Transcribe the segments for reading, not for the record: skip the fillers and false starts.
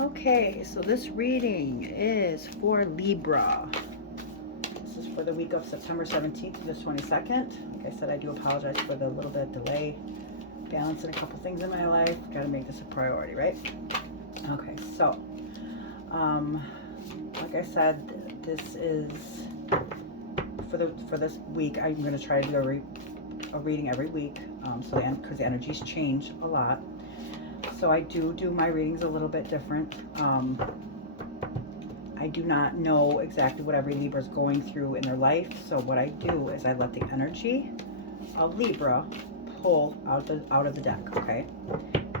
Okay, so this reading is for Libra. This is for the week of September 17th to the 22nd. Like I said, I do apologize for the little bit of delay. Balancing a couple things in my life. Got to make this a priority, right? Okay, so, um, like I said, this is for this week. I'm going to try to do a reading every week. So because the energies change a lot, so I do my readings a little bit different. I do not know exactly what every Libra is going through in their life. So what I do is I let the energy of Libra pull out of the deck. Okay,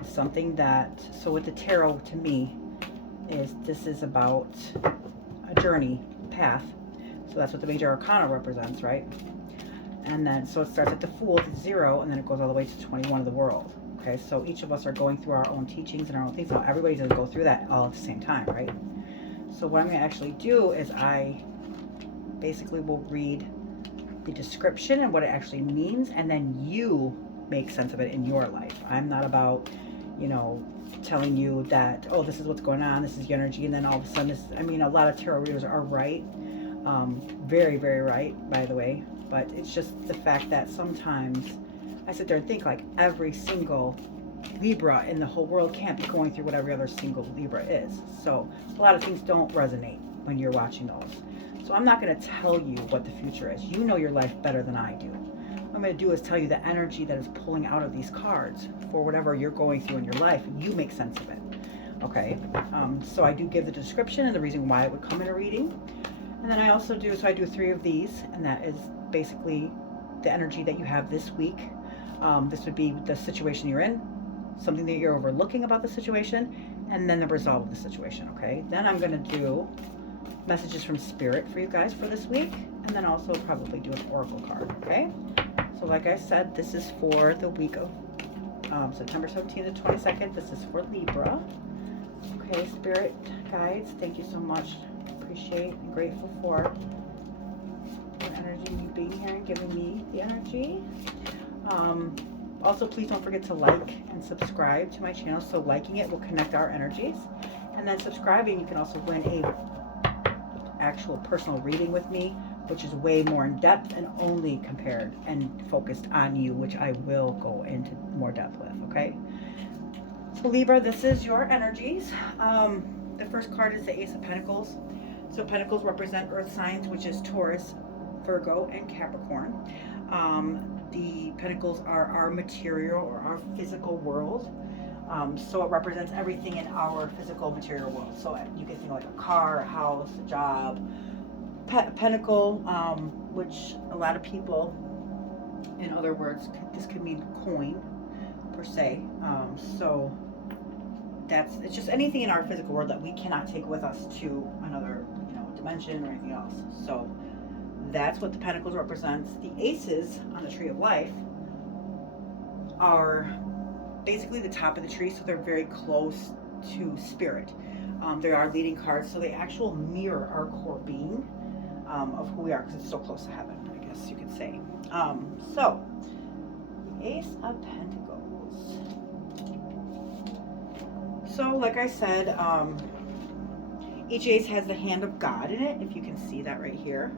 something that, so with the tarot, to me, is this is about a journey path. So that's what the major arcana represents, right? And then so it starts at the Fool, the 0, and then it goes all the way to 21 of the World. Okay, so each of us are going through our own teachings and our own things. Now everybody doesn't go through that all at the same time, right? So what I'm going to actually do is I basically will read the description and what it actually means, and then you make sense of it in your life. I'm not about, telling you that, oh, this is what's going on, this is the energy, and then all of a sudden this, I mean, a lot of tarot readers are right, very, very right, by the way, but it's just the fact that sometimes I sit there and think like every single Libra in the whole world can't be going through what every other single Libra is. So a lot of things don't resonate when you're watching those. So I'm not going to tell you what the future is. You know your life better than I do. What I'm going to do is tell you the energy that is pulling out of these cards for whatever you're going through in your life. You make sense of it. Okay? So I do give the description and the reason why it would come in a reading. And then I also do, so I do 3 of these, and that is basically the energy that you have this week. This would be the situation you're in, something that you're overlooking about the situation, and then the resolve of the situation. Okay, then I'm going to do messages from spirit for you guys for this week, and then also probably do an oracle card. Okay, so like I said, this is for the week of September 17th to 22nd. This is for Libra. Okay, spirit guides, thank you so much. Appreciate and grateful for your energy, you being here and giving me the energy. Also, please don't forget to like and subscribe to my channel. So liking it will connect our energies, and then subscribing, you can also win a actual personal reading with me, which is way more in depth and only compared and focused on you, which I will go into more depth with. Okay, so Libra, this is your energies. The first card is the Ace of Pentacles. So Pentacles represent earth signs, which is Taurus, Virgo, and Capricorn. The Pentacles are our material or our physical world. So it represents everything in our physical material world. So you can think like a car, a house, a job. Pentacle, which a lot of people, in other words, this could mean coin per se. So it's just anything in our physical world that we cannot take with us to another, dimension or anything else. So that's what the Pentacles represents. The Aces on the Tree of Life are basically the top of the tree, so they're very close to spirit. They are leading cards, so they actually mirror our core being of who we are, because it's so close to heaven, I guess you could say. So, the Ace of Pentacles. So, like I said, each ace has the hand of God in it, if you can see that right here.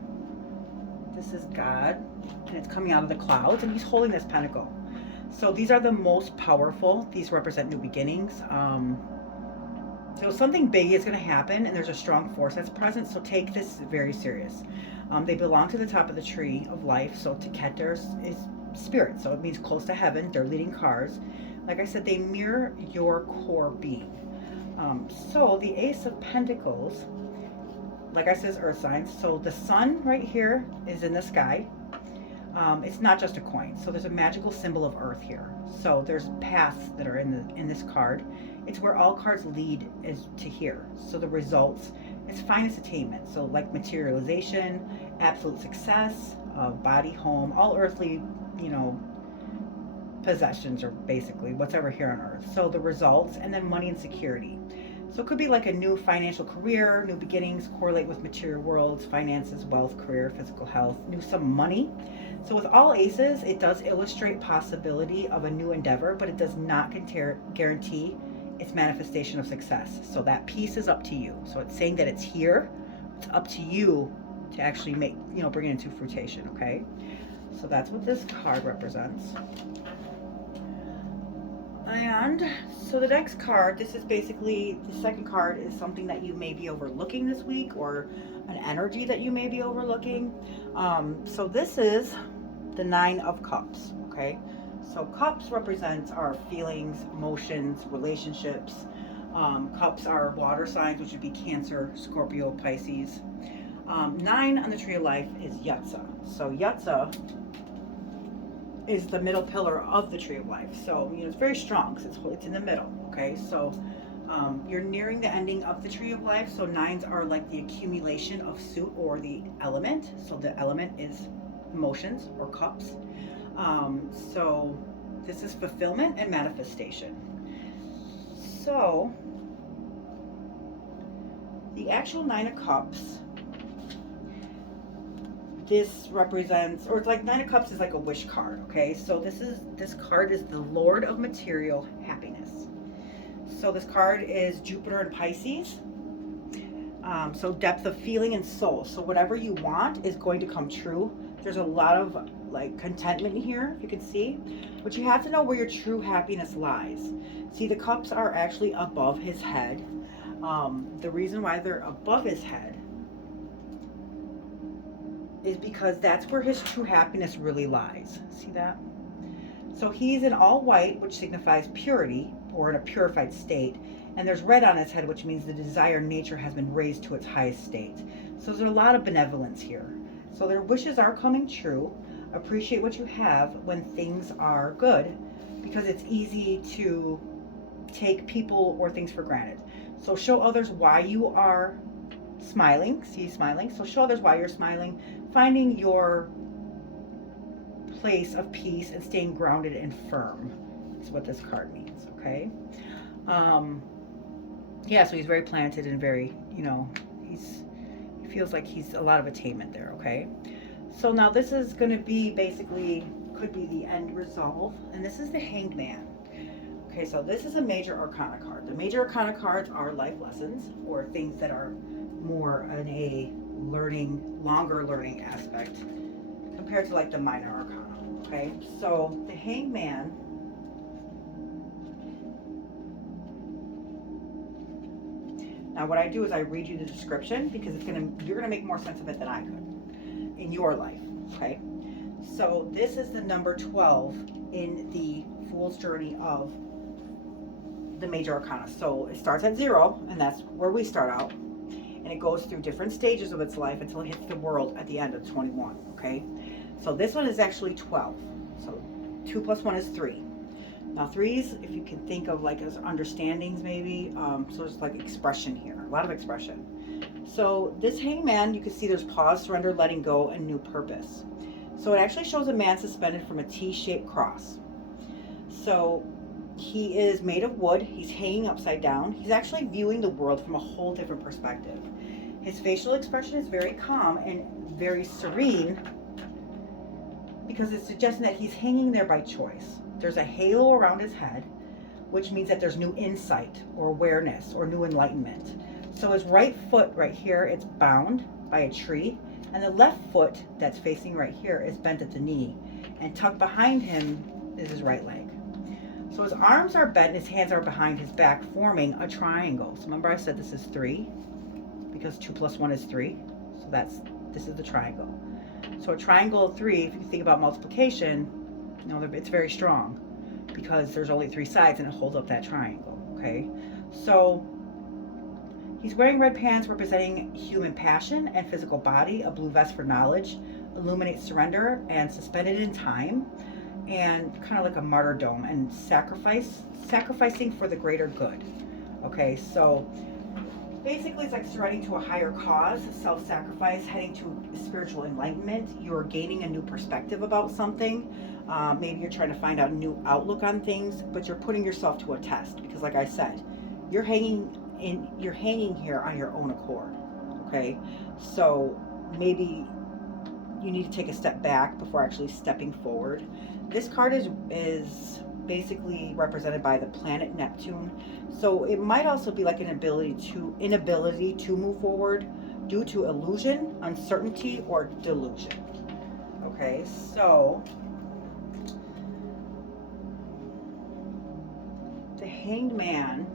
This is God, and it's coming out of the clouds, and he's holding this pentacle. So these are the most powerful. These represent new beginnings. So something big is going to happen, and there's a strong force that's present, so take this very serious. They belong to the top of the tree of life, so Keter is spirit, so it means close to heaven. They're leading cards. Like I said, they mirror your core being. So the Ace of Pentacles, like I said, is earth signs. So the sun right here is in the sky. It's not just a coin. So there's a magical symbol of earth here. So there's paths that are in this card. It's where all cards lead is to here. So the results, it's finest attainment. So like materialization, absolute success, body, home, all earthly, possessions, or basically what's ever here on earth. So the results, and then money and security. So it could be like a new financial career, new beginnings, correlate with material worlds, finances, wealth, career, physical health, some money. So with all aces, it does illustrate possibility of a new endeavor, but it does not guarantee it's manifestation of success. So that piece is up to you. So it's saying that it's here. It's up to you to actually make, bring it into fruition, okay? So that's what this card represents. And so the next card, this is basically, the second card is something that you may be overlooking this week, or an energy that you may be overlooking. So this is the Nine of Cups, okay? So cups represents our feelings, emotions, relationships. Cups are water signs, which would be Cancer, Scorpio, Pisces. 9 on the Tree of Life is Yatza. So Yatza is the middle pillar of the Tree of Life. So, it's very strong because it's in the middle, okay? So you're nearing the ending of the Tree of Life. So 9s are like the accumulation of suit, or the element. So the element is emotions or cups. So this is fulfillment and manifestation. So the actual 9 of Cups, this represents, or it's like 9 of Cups is like a wish card, okay? So this card is the Lord of Material Happiness. So this card is Jupiter and Pisces. So depth of feeling and soul. So whatever you want is going to come true. There's a lot of like contentment here, if you can see, but you have to know where your true happiness lies. See, the cups are actually above his head. The reason why they're above his head is because that's where his true happiness really lies. See that? So he's in all white, which signifies purity, or in a purified state. And there's red on his head, which means the desired nature has been raised to its highest state. So there's a lot of benevolence here. So their wishes are coming true. Appreciate what you have when things are good, because it's easy to take people or things for granted. So show others why you are smiling. See, smiling. So show others why you're smiling. Finding your place of peace and staying grounded and firm is what this card means, okay? Yeah, so he's very planted and very, he feels like he's a lot of attainment there, okay? So now this is going to be basically, could be the end resolve, and this is the Hanged Man. Okay, so this is a major arcana card. The major arcana cards are life lessons, or things that are more in a longer learning aspect, compared to like the minor arcana, okay? So the Hanged Man, now what I do is I read you the description, because you're gonna make more sense of it than I could in your life, okay? So this is the number 12 in the Fool's Journey of the major arcana. So it starts at 0, and that's where we start out, and it goes through different stages of its life until it hits the world at the end of 21, okay? So this one is actually 12. So 2 plus 1 is 3. Now 3s, if you can think of like as understandings maybe, so there's like expression here, a lot of expression. So this Hanged Man, you can see there's pause, surrender, letting go, and new purpose. So it actually shows a man suspended from a T-shaped cross. So he is made of wood, he's hanging upside down. He's actually viewing the world from a whole different perspective. His facial expression is very calm and very serene, because it's suggesting that he's hanging there by choice. There's a halo around his head, which means that there's new insight or awareness or new enlightenment. So his right foot right here, it's bound by a tree, and the left foot that's facing right here is bent at the knee, and tucked behind him is his right leg. So his arms are bent and his hands are behind his back, forming a triangle. So remember I said this is 3, because 2 plus 1 is 3. So this is the triangle. So a triangle of 3, if you think about multiplication, it's very strong, because there's only 3 sides and it holds up that triangle, okay? So he's wearing red pants representing human passion and physical body, a blue vest for knowledge, illuminates surrender, and suspended in time, and kind of like a martyrdom and sacrificing for the greater good, okay? So basically, it's like surrendering to a higher cause, self-sacrifice, heading to spiritual enlightenment. You're gaining a new perspective about something. Maybe you're trying to find out a new outlook on things, but you're putting yourself to a test, because like I said, you're hanging here on your own accord, okay? So maybe you need to take a step back before actually stepping forward. This card is basically represented by the planet Neptune. So it might also be like an inability to move forward due to illusion, uncertainty, or delusion. Okay, so the Hanged Man.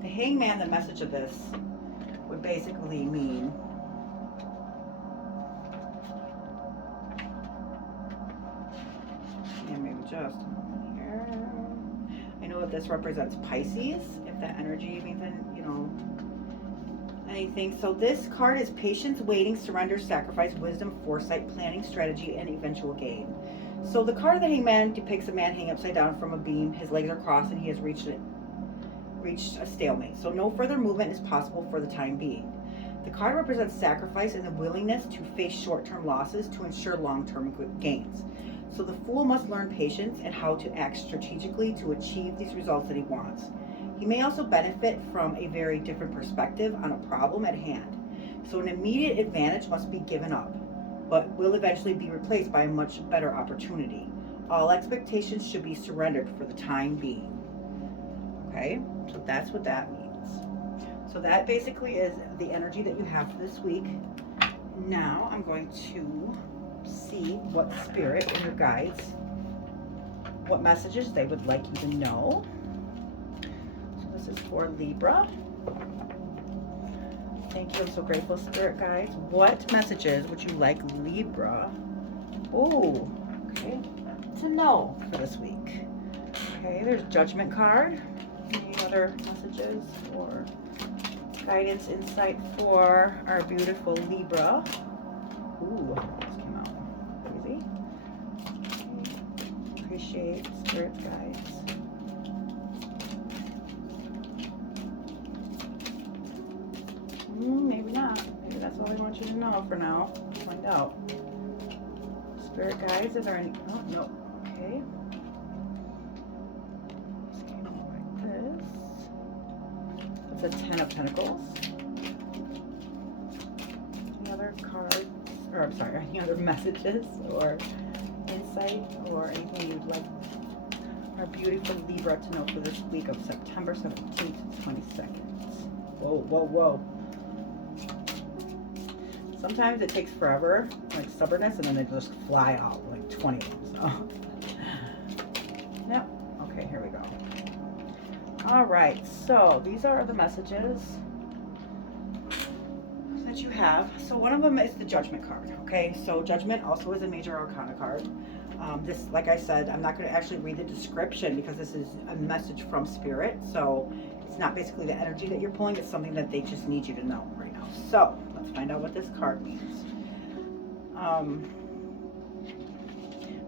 The Hanged Man, the message of this would basically mean maybe just here. I know that this represents Pisces, if that energy means, anything. So this card is patience, waiting, surrender, sacrifice, wisdom, foresight, planning, strategy, and eventual gain. So the card of the Hangman depicts a man hanging upside down from a beam. His legs are crossed and he has reached a stalemate. So no further movement is possible for the time being. The card represents sacrifice and the willingness to face short-term losses to ensure long-term gains. So the Fool must learn patience and how to act strategically to achieve these results that he wants. He may also benefit from a very different perspective on a problem at hand. So an immediate advantage must be given up, but will eventually be replaced by a much better opportunity. All expectations should be surrendered for the time being. Okay, so that's what that means. So that basically is the energy that you have for this week. Now I'm going to see what spirit and your guides, what messages they would like you to know. So this is for Libra. Thank you. I'm so grateful, spirit guides. What messages would you like Libra? Oh, okay, to know for this week. Okay, there's Judgment card. Any other messages or guidance, insight for our beautiful Libra? Ooh, this came out crazy. Okay. Appreciate spirit guides. Maybe not. Maybe that's all I want you to know for now. Let's find out. Spirit guides, is there any? Oh, no. Okay. This came out like this. It's a 10 of Pentacles. Any other cards? Or I'm sorry, any other messages or insight or anything you'd like our beautiful Libra to know for this week of September 17th to 22nd? Whoa, whoa, whoa. Sometimes it takes forever, like stubbornness, and then they just fly out, like 20 of them. So, yep. Okay, here we go. All right, so these are the messages that you have. So one of them is the Judgment card. Okay, so Judgment also is a major arcana card. This, like I said, I'm not going to actually read the description because this is a message from Spirit. So it's not basically the energy that you're pulling. It's something that they just need you to know right now. So let's find out what this card means.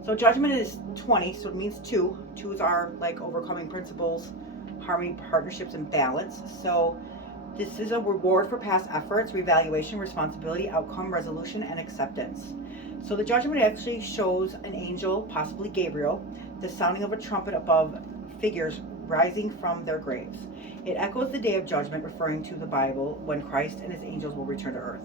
So Judgment is 20, so it means two. Twos are like overcoming principles, harmony, partnerships, and balance. So this is a reward for past efforts, reevaluation, responsibility, outcome, resolution, and acceptance. So the Judgment actually shows an angel, possibly Gabriel, the sounding of a trumpet above figures rising from their graves. It echoes the day of judgment, referring to the Bible, when Christ and his angels will return to earth.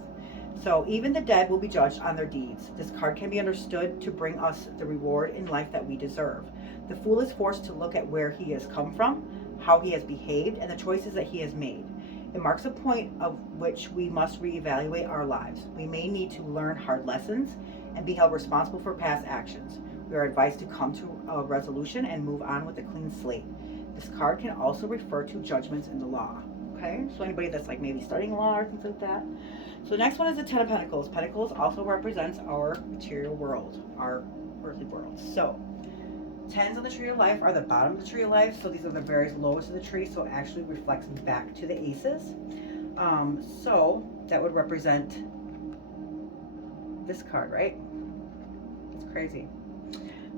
So even the dead will be judged on their deeds. This card can be understood to bring us the reward in life that we deserve. The Fool is forced to look at where he has come from, how he has behaved, and the choices that he has made. It marks a point of which we must reevaluate our lives. We may need to learn hard lessons and be held responsible for past actions. We are advised to come to a resolution and move on with a clean slate. This card can also refer to judgments in the law. Okay, so anybody that's like maybe studying law or things like that. So the next one is the 10 of Pentacles. Pentacles also represents our material world, our earthly world. So 10s on the tree of life are the bottom of the tree of life. So these are the very lowest of the tree. So it actually reflects back to the aces. So that would represent this card, right? It's crazy.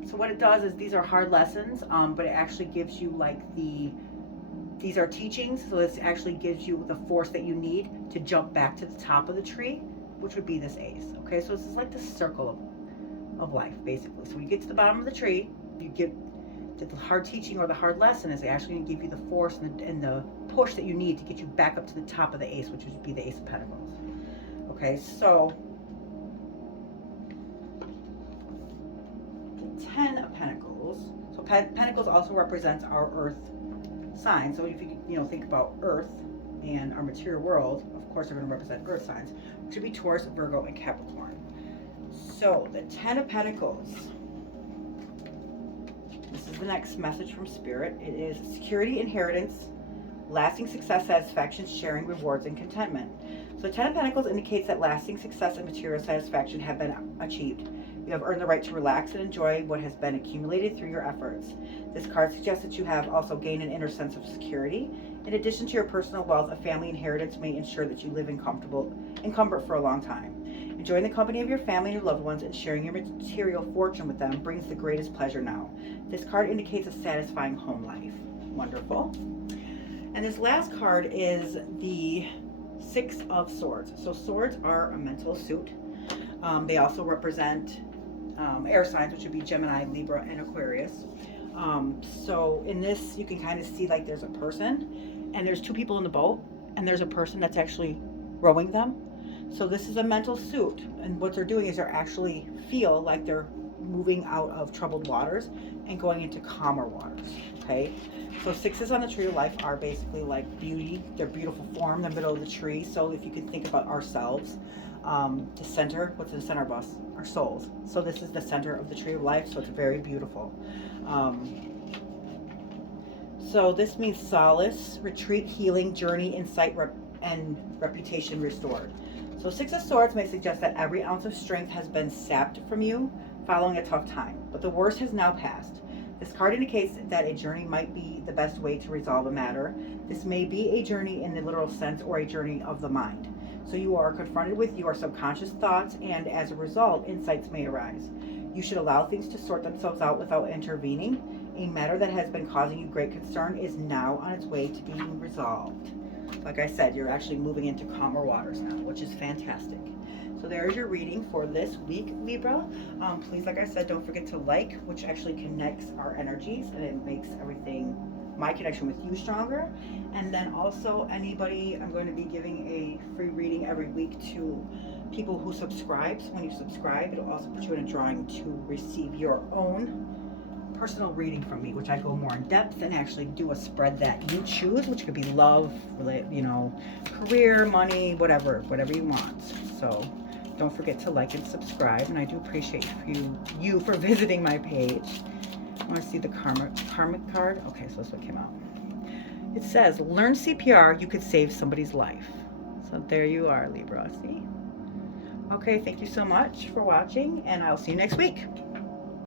So what it does is these are hard lessons, but it actually gives you like these are teachings. So this actually gives you the force that you need to jump back to the top of the tree, which would be this ace. Okay, so this is like the circle of life, basically. So when you get to the bottom of the tree, you get the hard teaching or the hard lesson is actually going to give you the force and the push that you need to get you back up to the top of the ace, which would be the Ace of Pentacles. Okay, so the 10 of Pentacles. So Pentacles also represents our earth sign. So if you think about earth and our material world, of course they're going to represent earth signs, which would be Taurus, Virgo, and Capricorn. So the 10 of Pentacles. This is the next message from Spirit. It is security, inheritance, lasting success, satisfaction, sharing, rewards, and contentment. So 10 of Pentacles indicates that lasting success and material satisfaction have been achieved. You have earned the right to relax and enjoy what has been accumulated through your efforts. This card suggests that you have also gained an inner sense of security. In addition to your personal wealth, a family inheritance may ensure that you live in comfort for a long time. Enjoying the company of your family and your loved ones and sharing your material fortune with them brings the greatest pleasure now. This card indicates a satisfying home life. Wonderful. And this last card is the 6 of Swords. So swords are a mental suit. They also represent air signs, which would be Gemini, Libra, and Aquarius. So in this, you can kind of see like there's a person and there's 2 people in the boat and there's a person that's actually rowing them. So this is a mental suit, and what they're doing is they're actually feel like they're moving out of troubled waters and going into calmer waters. Okay, so 6s on the tree of life are basically like beauty. They're beautiful form, the middle of the tree. So if you can think about ourselves, the center, what's in the center of us? Our souls. So this is the center of the tree of life, so it's very beautiful. So this means solace, retreat, healing, journey, insight, and reputation restored. So 6 of Swords may suggest that every ounce of strength has been sapped from you following a tough time, but the worst has now passed. This card indicates that a journey might be the best way to resolve a matter. This may be a journey in the literal sense or a journey of the mind. So you are confronted with your subconscious thoughts, and as a result, insights may arise. You should allow things to sort themselves out without intervening. A matter that has been causing you great concern is now on its way to being resolved. Like I said, you're actually moving into calmer waters now, which is fantastic. So there's your reading for this week, Libra. Please, like I said, don't forget to like, which actually connects our energies and it makes everything, my connection with you, stronger. And then also anybody, I'm going to be giving a free reading every week to people who subscribe. So when you subscribe, it'll also put you in a drawing to receive your own personal reading from me, which I go more in depth and actually do a spread that you choose, which could be love, career, money, whatever you want. So don't forget to like and subscribe, and I do appreciate you for visiting my page. I want to see the karmic card. Okay, so that's what came out. It says, learn CPR, you could save somebody's life. So there you are, Libra. See? Okay, thank you so much for watching, and I'll see you next week.